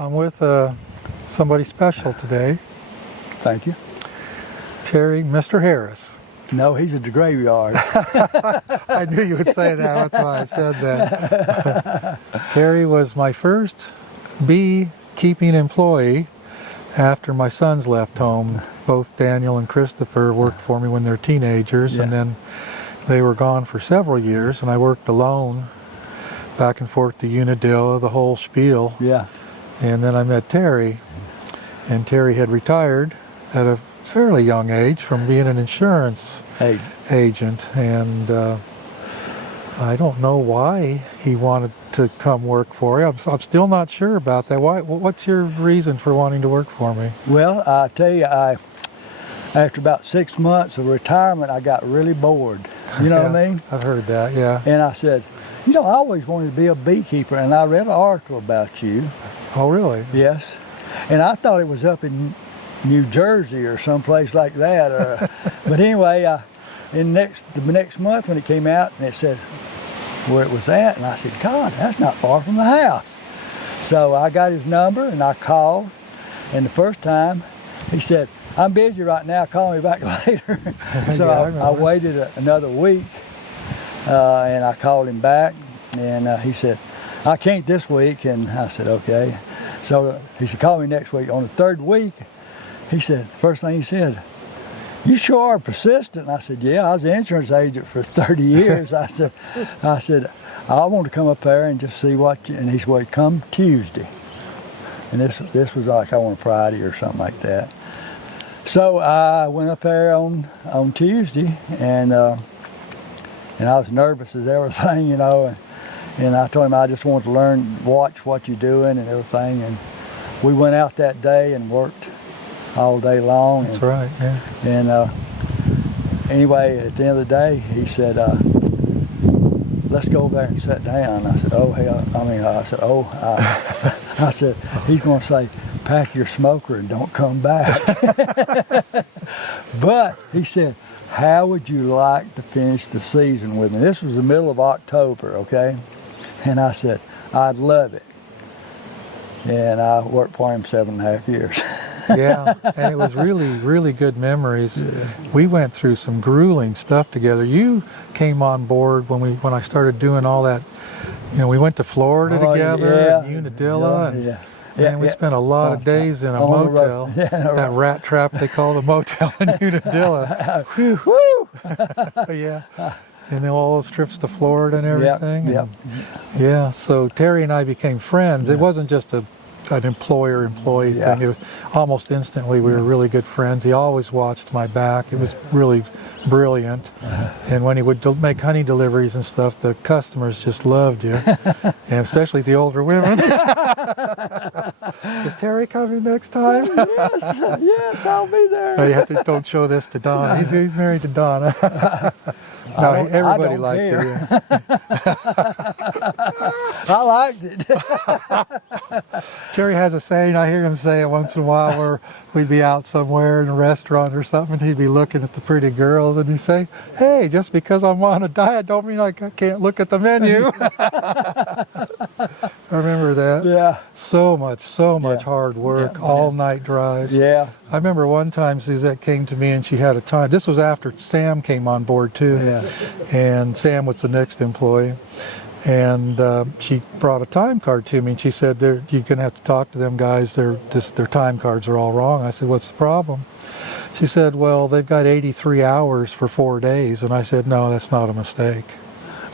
I'm with somebody special today. Thank you. Terry, Mr. Harris. No, he's at the graveyard. I knew you would say that, that's why I said that. Terry was my first beekeeping employee after my sons left home. Both Daniel and Christopher worked for me when they were teenagers, and then they were gone for several years, and I worked alone back and forth to Unadilla, the whole spiel. Yeah. And then I met Terry, and Terry had retired at a fairly young age from being an insurance agent, and I don't know why he wanted to come work for you. I'm still not sure about that. What's your reason for wanting to work for me? Well, I tell you, after about 6 months of retirement, I got really bored. You know what I mean? I've heard that, yeah. And I said, you know, I always wanted to be a beekeeper, and I read an article about you. Oh, really? Yes. And I thought it was up in New Jersey or someplace like that. But anyway, the next month when it came out, and it said where it was at, and I said, God, that's not far from the house. So I got his number, and I called, and the first time he said, I'm busy right now, call me back later. So I waited another week, and I called him back, and he said, I can't this week, and I said, okay. So he said, call me next week. On the third week, he said, the first thing he said, you sure are persistent. And I said, yeah, I was an insurance agent for 30 years. I said, I want to come up there and just see what you, and he said, well, come Tuesday. And this was like on Friday or something like that. So I went up there on Tuesday, and I was nervous as everything, you know, and I told him I just wanted to watch what you're doing and everything, and we went out that day and worked all day long. That's right, yeah. And anyway, at the end of the day, he said, let's go over there and sit down. I said, oh, hell, I said, he's going to say, pack your smoker and don't come back. But he said, how would you like to finish the season with me? This was the middle of October, okay? And I said, I'd love it. And I worked for him 7.5 years. Yeah, and it was really, really good memories. Yeah. We went through some grueling stuff together. You came on board when I started doing all that. You know, we went to Florida together, and Unadilla, and we spent a lot of days in a motel, that rat trap they called a motel in Unadilla. Woo! Yeah. And then all those trips to Florida and everything. Yeah, so Terry and I became friends. It wasn't just an employer-employee thing. It was almost instantly we were really good friends. He always watched my back. It was really brilliant. And when he would make honey deliveries and stuff, the customers just loved you, and especially the older women. Is Terry coming next time? Yes, I'll be there. Don't show this to Donna. He's married to Donna. No, everybody liked it. I liked it. Terry has a saying, I hear him say it once in a while, where we'd be out somewhere in a restaurant or something, and he'd be looking at the pretty girls, and he'd say, hey, just because I'm on a diet don't mean I can't look at the menu. I remember that. Yeah. So much hard work, all night drives. Yeah. I remember one time Suzette came to me and she had a time. This was after Sam came on board too. Yeah. And Sam was the next employee. And she brought a time card to me and she said, you're going to have to talk to them guys. Their time cards are all wrong. I said, what's the problem? She said, well, they've got 83 hours for 4 days. And I said, no, that's not a mistake.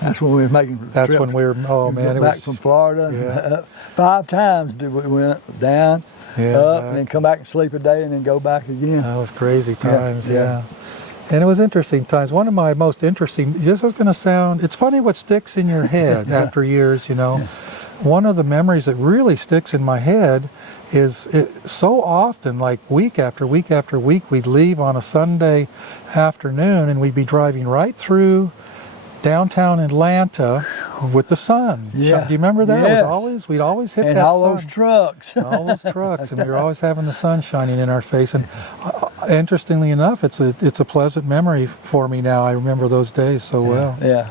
That's when we were making trips. When we were, oh man. Back from Florida. 5 times we went down, up, and then come back and sleep a day and then go back again. That was crazy times, yeah. And it was interesting times. One of my most interesting, this is going to sound, it's funny what sticks in your head after years, you know. One of the memories that really sticks in my head is so often, like week after week after week, we'd leave on a Sunday afternoon and we'd be driving right through downtown Atlanta with the sun. Yeah. Do you remember that? Yes. It was we'd always hit and that all sun. those trucks. All those trucks, and we were always having the sun shining in our face. And interestingly enough, it's a pleasant memory for me now. I remember those days so well. Yeah.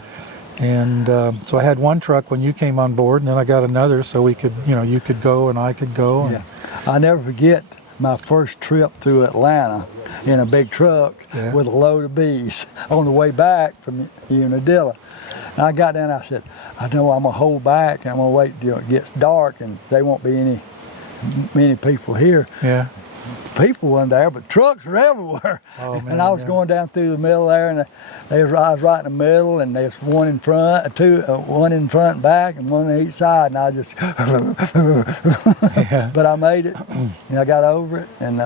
And so I had one truck when you came on board, and then I got another so we could, you could go and I could go. And, Yeah. I never forget my first trip through Atlanta in a big truck with a load of bees on the way back from Unadilla. And I got down, I said, I know I'm going to hold back, and I'm going to wait till it gets dark and there won't be many people here. Yeah. People weren't there, but trucks were everywhere. Oh, man, and I was going down through the middle there, and I was right in the middle, and there's one in front, one in front and back, and one on each side, and I just, but I made it, and I got over it, and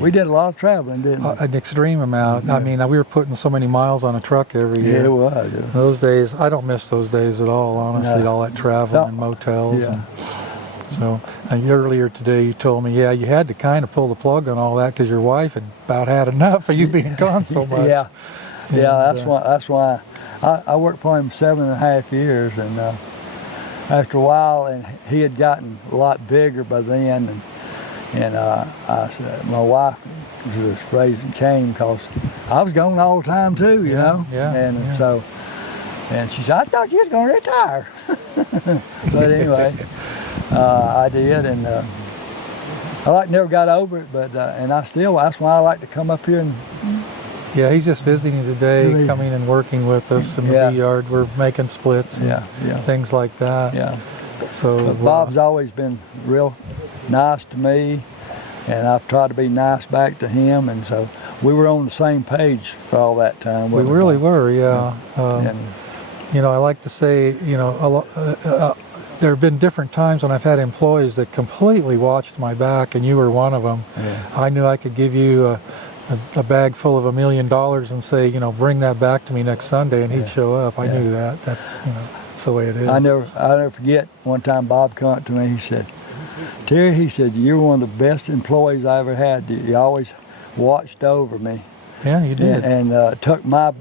we did a lot of traveling, didn't we? An extreme amount. I mean, we were putting so many miles on a truck every year. Yeah, it was. Yeah. Those days, I don't miss those days at all, honestly, No. all that traveling and motels. Yeah. And so, and earlier today you told me, yeah, you had to kind of pull the plug on all that because your wife had about had enough of you being gone so much. Yeah, And, that's why I worked for him 7.5 years, and after a while, and he had gotten a lot bigger by then, and I said, my wife was raising Cain because I was gone all the time too, you know. Yeah. And so, and she said, I thought you was going to retire. But anyway, I did, and I never got over it, but and that's why I like to come up here and. Yeah, he's just visiting today, Really? coming and working with us in the bee yard. We're making splits and things like that. Yeah. So But Bob's always been real nice to me, and I've tried to be nice back to him, and so we were on the same page for all that time. we really were, yeah. And, I like to say, there have been different times when I've had employees that completely watched my back, and you were one of them. Yeah. I knew I could give you a bag full of $1 million and say, bring that back to me next Sunday, and he'd show up. I knew that. That's, that's the way it is. I'll never forget one time Bob came up to me. He said, Terry, he said, you're one of the best employees I ever had. You always watched over me. Yeah, you did. And took my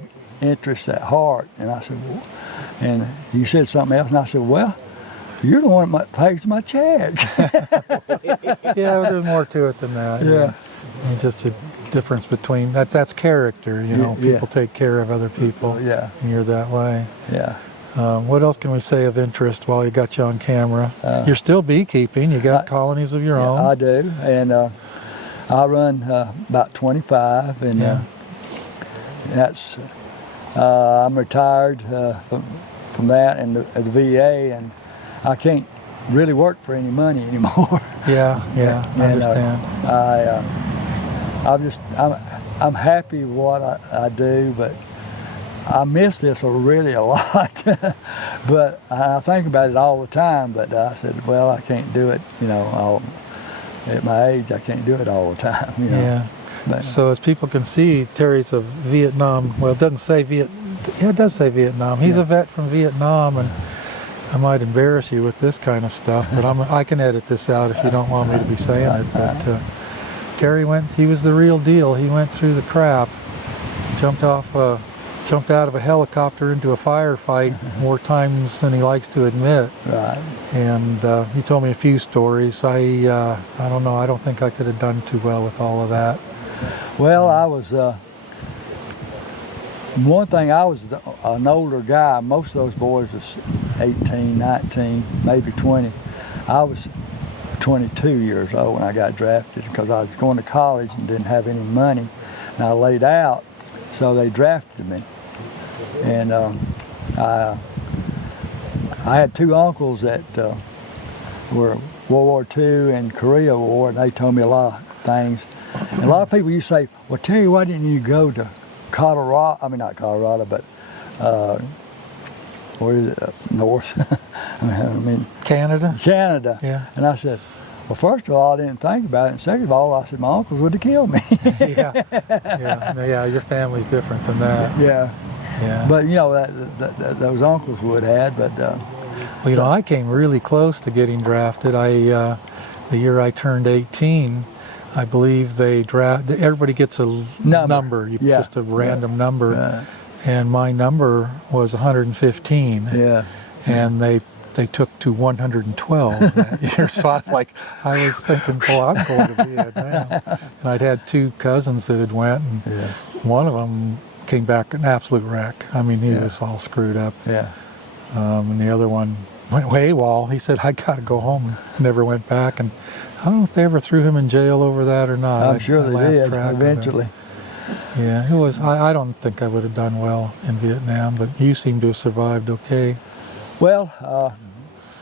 interests at heart. And I said, well, and he said something else, and I said, well, you're the one that pays my check. Yeah, there's more to it than that. Yeah. And just a difference between that's character. People take care of other people. Yeah. And you're that way. Yeah. What else can we say of interest while you got you on camera? You're still beekeeping. You got colonies of your own. I do, and I run about 25, and that's I'm retired from that and the VA, and I can't really work for any money anymore. Yeah, I understand. I'm happy with what I do, but I miss this really a lot. But I think about it all the time. But I said, well, I can't do it. At my age, I can't do it all the time. Yeah. But, so as people can see, Terry's a Vietnam. Well, it doesn't say Viet. Yeah, it does say Vietnam. He's a vet from Vietnam, and I might embarrass you with this kind of stuff, but I can edit this out if you don't want me to be saying it. But Terry he was the real deal. He went through the crap, jumped out of a helicopter into a firefight more times than he likes to admit. Right. And he told me a few stories. I don't know. I don't think I could have done too well with all of that. Well, I was. One thing, I was an older guy. Most of those boys was 18, 19, maybe 20. I was 22 years old when I got drafted because I was going to college and didn't have any money. And I laid out, so they drafted me. And I had two uncles that were World War II and Korea War, and they told me a lot of things. And a lot of people used to say, well, Terry, why didn't you go to Colorado? I mean, not Colorado, but where is it? North. I mean, Canada? Canada. Yeah. And I said, well, first of all, I didn't think about it. And second of all, I said, my uncles would have killed me. Yeah, your family's different than that. Yeah. Yeah. But, those uncles would have, but... Well, I came really close to getting drafted. The year I turned 18, I believe everybody gets a number, just a random number. And my number was 115. Yeah. And they took to 112 that year. So I was thinking, I'm going to Vietnam. And I'd had two cousins that had went, and one of them came back an absolute wreck. I mean, he was all screwed up. Yeah. And the other one went AWOL. He said, I got to go home. Never went back. And I don't know if they ever threw him in jail over that or not. I'm sure they lost did track of it. eventually. Yeah, it was. I don't think I would have done well in Vietnam, but you seem to have survived okay. Well,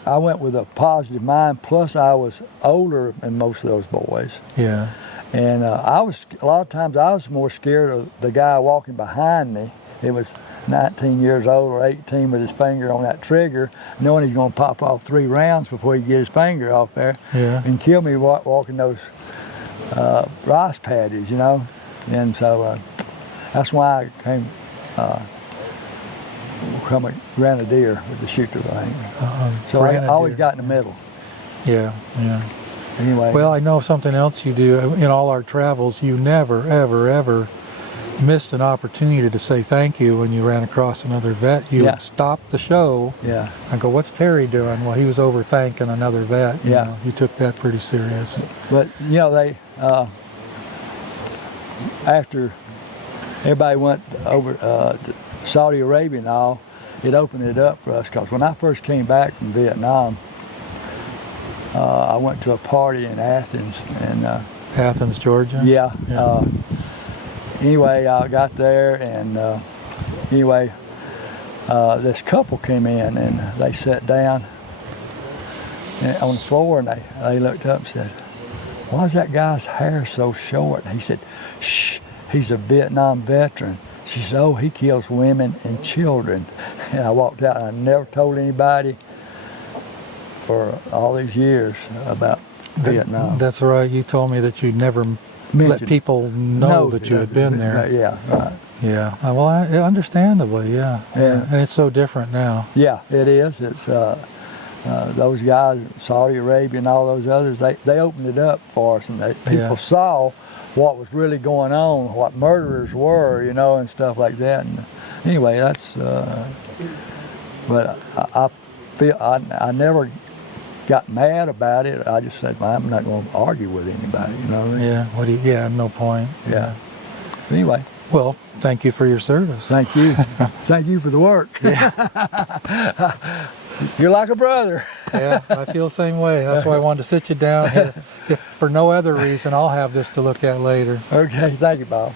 I went with a positive mind, plus I was older than most of those boys. Yeah. And a lot of times I was more scared of the guy walking behind me. It was 19 years old or 18 with his finger on that trigger, knowing he's going to pop off 3 rounds before he gets his finger off there and kill me walking those rice paddies, you know. And so that's why I become a grenadier with the shooter range. So I always got in the middle. Yeah, yeah. Anyway. Well, I know something else you do. In all our travels, you never, ever, ever missed an opportunity to say thank you when you ran across another vet. You would stop the show and go, what's Terry doing? Well, he was over thanking another vet. You know, you took that pretty serious. But, you know, they, after everybody went over to Saudi Arabia and all, it opened it up for us. Because when I first came back from Vietnam, I went to a party in Athens. Athens, Georgia? Yeah. Anyway, I got there, and this couple came in, and they sat down on the floor, and they looked up and said, why is that guy's hair so short? And he said, shh, he's a Vietnam veteran. She said, oh, he kills women and children. And I walked out, and I never told anybody for all these years about Vietnam. That's right. You told me that you'd never let people know that you had been there. Yeah, right. Yeah. Well, understandably, yeah. And it's so different now. Yeah, it is. It's those guys, Saudi Arabia and all those others, they opened it up for us, and people saw what was really going on, what murderers were, you know, and stuff like that. And anyway, that's. But I feel I never got mad about it. I just said, well, I'm not going to argue with anybody, you know. Yeah. No point. Yeah. Anyway. Well, thank you for your service. Thank you. Thank you for the work. Yeah. You're like a brother. Yeah, I feel the same way. That's why I wanted to sit you down here. If for no other reason, I'll have this to look at later. Okay, thank you, Bob.